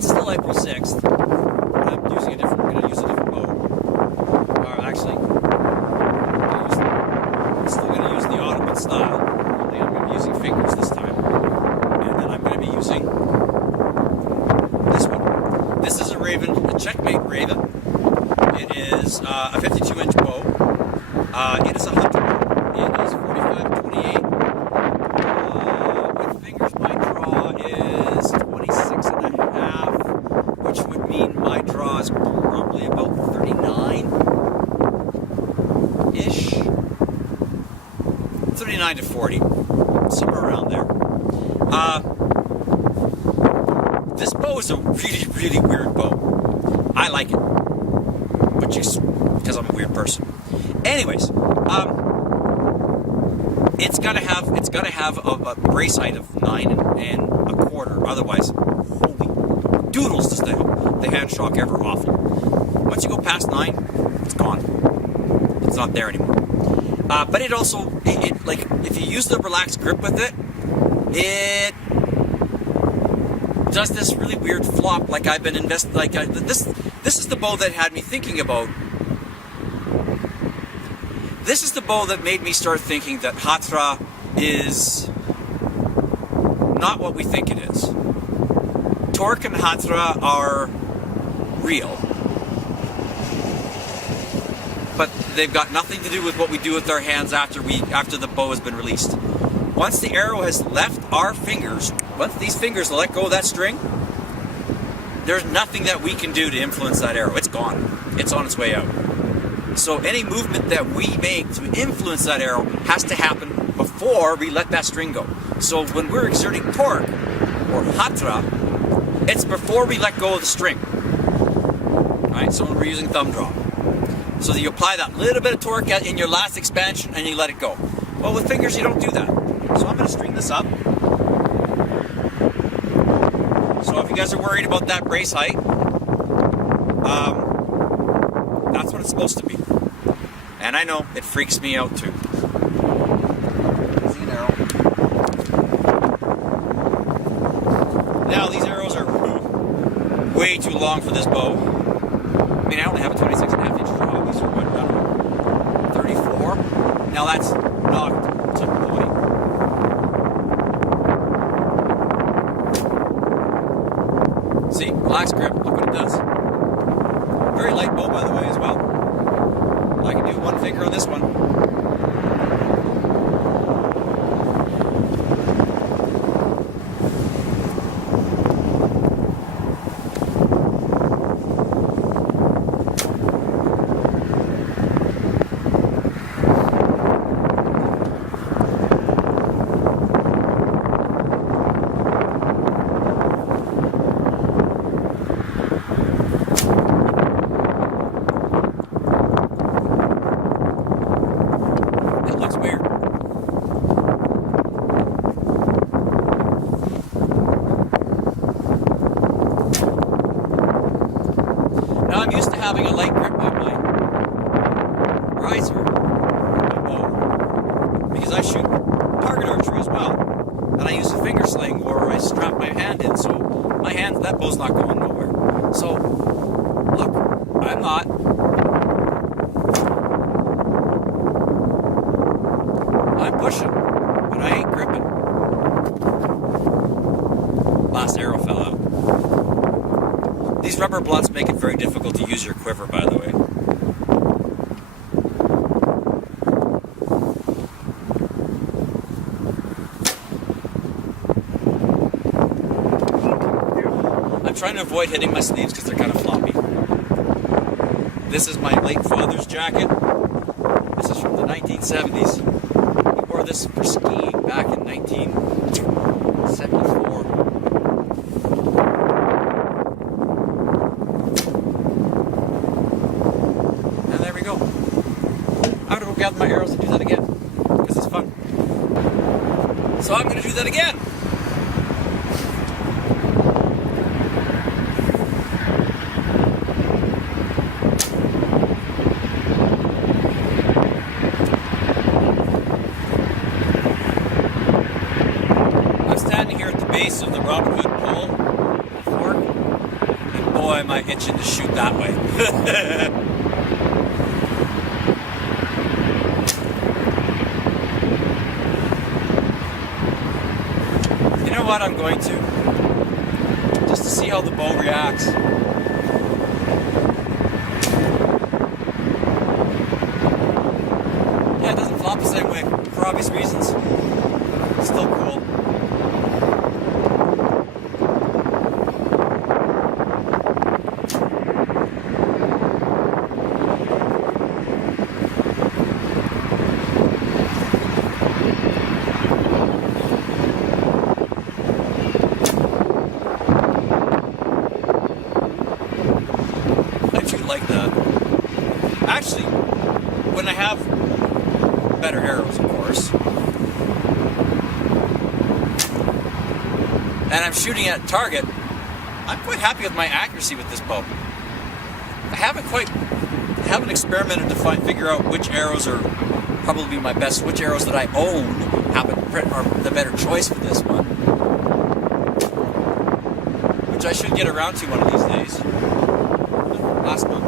It's still April 6th. I'm going to use a different bow. Actually, I'm still going to use the Ottoman style. Only I'm going to be using fingers this time. And then I'm going to be using this one. This is a Raven, a Chekmate Raven. It is a 52-inch bow. It is a hunter bow. It is 45-28. With fingers, my draw is 26 and a half, which would mean my draw is probably about 39-ish. 39 to 40, somewhere around there. This bow is a really, really weird bow. I like it, but just because I'm a weird person. Anyways, it's got to have a brace height of 9 1/4. Otherwise, holy doodles, does the hand shock ever awful. Once you go past 9, it's gone. It's not there anymore. But it also, like, if you use the relaxed grip with it, it does this really weird flop. Like I've been this is the bow that had me thinking about. This is the bow that made me start thinking that Khatra is not what we think it is. Torque and Khatra are real, but they've got nothing to do with what we do with our hands after the bow has been released. Once the arrow has left our fingers, once these fingers let go of that string, there's nothing that we can do to influence that arrow. It's gone. It's on its way out. So any movement that we make to influence that arrow has to happen before we let that string go. So when we're exerting torque, or Khatra, it's before we let go of the string. Right? So when we're using thumb draw. So that you apply that little bit of torque in your last expansion and you let it go. Well, with fingers you don't do that. So I'm going to string this up. So if you guys are worried about that brace height, that's what it's supposed to be. And I know, it freaks me out too. See an arrow. Now these arrows are way too long for this bow. I mean, I only have a 26.5 inch draw. These are what, 34? Now that's knocked to the point. See, relaxed grip, look what it does. Very light bow, by the way, as well. I can do one finger on this one. Now I'm used to having a light grip on my riser, my bow, because I shoot target archery as well, and I use a finger sling or I strap my hand in, so that bow's not going nowhere. So look, I'm pushing, but I ain't gripping. Last arrow fell out. These rubber blunts make it very difficult to use your quiver, by the way. I'm trying to avoid hitting my sleeves because they're kind of floppy. This is my late father's jacket. This is from the 1970s. He wore this for skiing back in 1974. I'm going to go gather my arrows and do that again, because it's fun. So I'm going to do that again. I'm standing here at the base of the Robin Hood pole fork, I might itching to shoot that way. You know what I'm going to? Just to see how the bow reacts. Yeah, it doesn't flop the same way for obvious reasons. It's still cool. Like that. Actually, when I have better arrows, of course, and I'm shooting at target, I'm quite happy with my accuracy with this bow. I haven't experimented to figure out which arrows are probably my best, which arrows that I own are the better choice for this one, which I should get around to one of these days. Last month.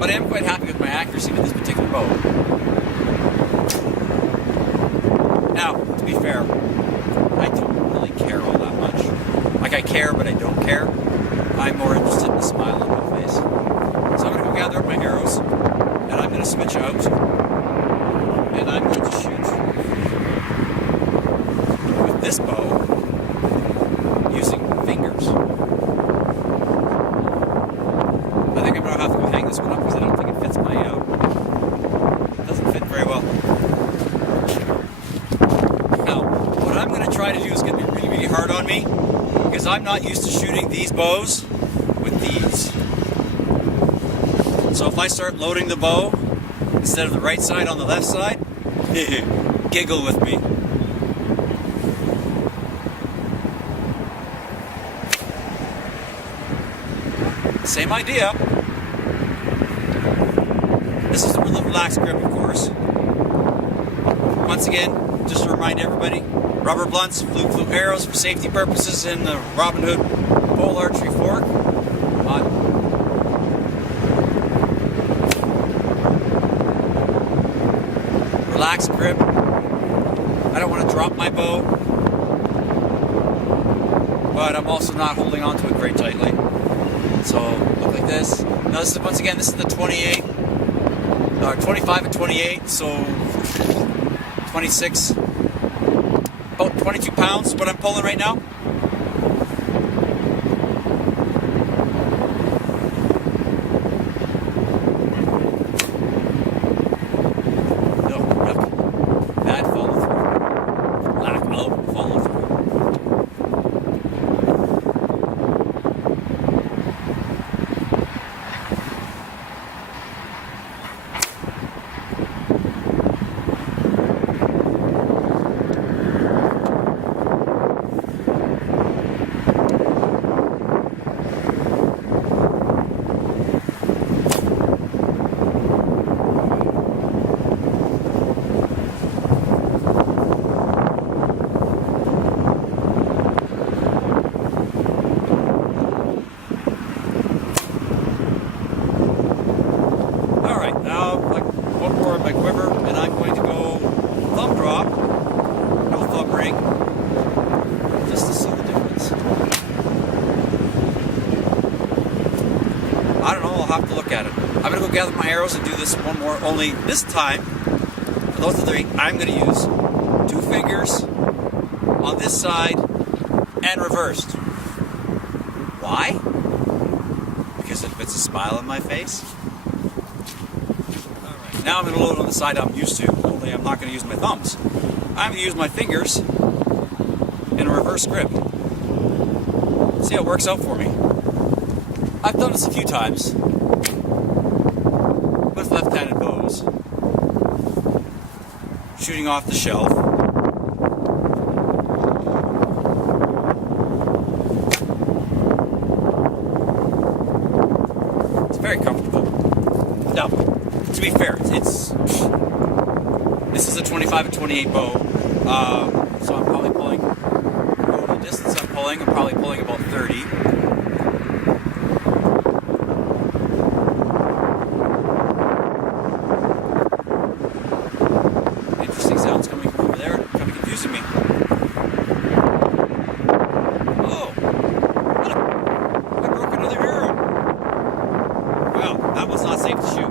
But I am quite happy with my accuracy with this particular bow. Now, to be fair, I don't really care all that much. Like I care, but I don't care. I'm more interested in the smile on my face. So I'm going to go gather up my arrows, and I'm going to switch out, and I'm going to shoot with this bow using fingers. I think I'm going to have to go hang this one up because I don't think it fits my it doesn't fit very well. Now, what I'm going to try to do is get me really, really hard on me because I'm not used to shooting these bows with these. So if I start loading the bow instead of the right side on the left side, giggle with me. Same idea. This is a relaxed grip, of course. Once again, just to remind everybody, rubber blunts, flute arrows for safety purposes in the Robin Hood pole archery fork. Relaxed grip. I don't want to drop my bow, but I'm also not holding on to it very tightly. So, look like this. Now this is, once again, this is the 28, or 25 and 28, so 26, about 22 pounds is what I'm pulling right now. Look, bad follow through. Lack of follow through. My quiver, and I'm going to go thumb drop, no thumb ring, just to see the difference. I don't know, I'll have to look at it. I'm going to go gather my arrows and do this one more, only this time, for those three, I'm going to use 2 fingers on this side and reversed. Why? Because it puts a smile on my face. Now I'm going to load on the side I'm used to, only I'm not going to use my thumbs. I'm going to use my fingers in a reverse grip. See how it works out for me. I've done this a few times with left-handed bows. Shooting off the shelf. It's very comfortable. Now, to be fair, this is a 25 and 28 bow, so I'm probably pulling the distance I'm pulling. pulling. I'm probably pulling about 30. Interesting sounds coming from over there, kind of confusing me. Oh, look, I broke another arrow. Well, that was not safe to shoot.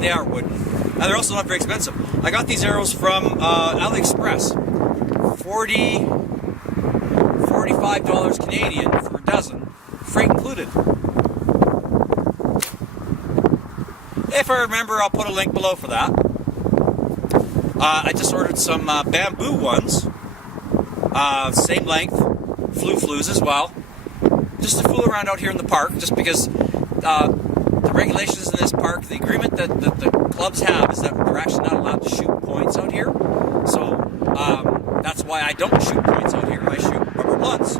They are wooden. And they're also not very expensive. I got these arrows from AliExpress. $45 Canadian for a dozen, freight included. If I remember, I'll put a link below for that. I just ordered some bamboo ones, same length, flues as well, just to fool around out here in the park, just because the regulations in this park, the agreement that the clubs have is that they're actually not allowed to shoot points out here. So that's why I don't shoot points out here. I shoot rubber blunts.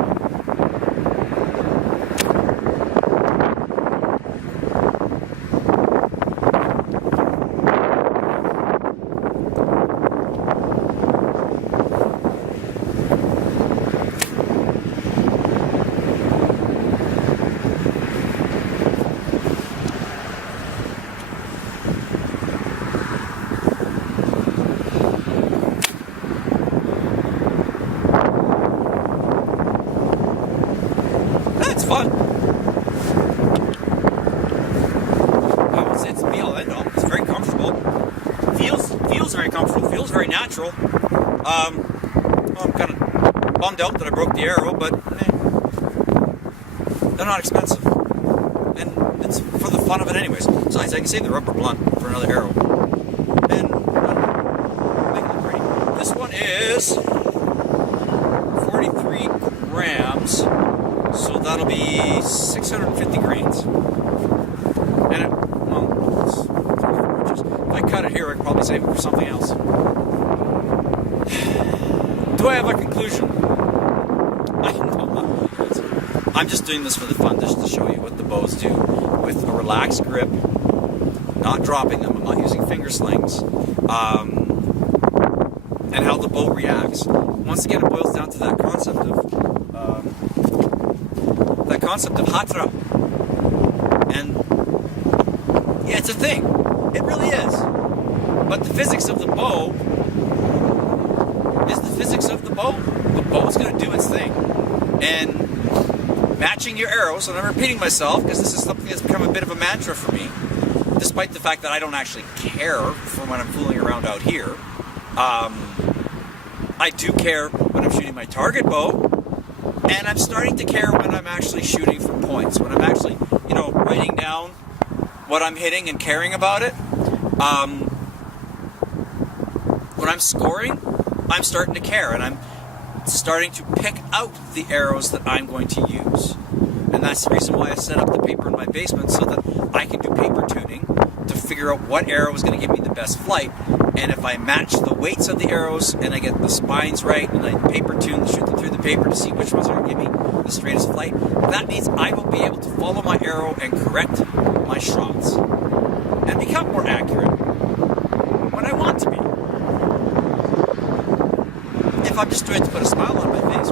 It's fun. I won't say it's the be-all end-all. It's very comfortable. Feels very comfortable. Feels very natural. I'm kind of bummed out that I broke the arrow, but they're not expensive, and it's for the fun of it anyways. Besides, I can save the rubber blunt for another arrow, and make it look pretty. This one is 43 grams. So that'll be 650 grains. And it's 34 inches. If I cut it here, I could probably save it for something else. Do I have a conclusion? I don't know. I'm just doing this for the fun, just to show you what the bows do with a relaxed grip, not dropping them, I'm not using finger slings, and how the bow reacts. Once again, it boils down to that concept of Khatra. And yeah, it's a thing. It really is. But the physics of the bow is the physics of the bow. The bow is going to do its thing. And matching your arrows, and I'm repeating myself because this is something that's become a bit of a mantra for me, despite the fact that I don't actually care for when I'm fooling around out here. I do care when I'm shooting my target bow. And I'm starting to care when I'm actually shooting for points, when I'm actually, writing down what I'm hitting and caring about it. When I'm scoring, I'm starting to care, and I'm starting to pick out the arrows that I'm going to use. And that's the reason why I set up the paper in my basement, so that I can do paper tuning to figure out what arrow is going to give me the best flight. And if I match the weights of the arrows and I get the spines right and I paper tune, shoot them through the paper to see which ones are going to give me the straightest flight, that means I will be able to follow my arrow and correct my shots and become more accurate when I want to be. If I'm just doing it to put a smile on my face,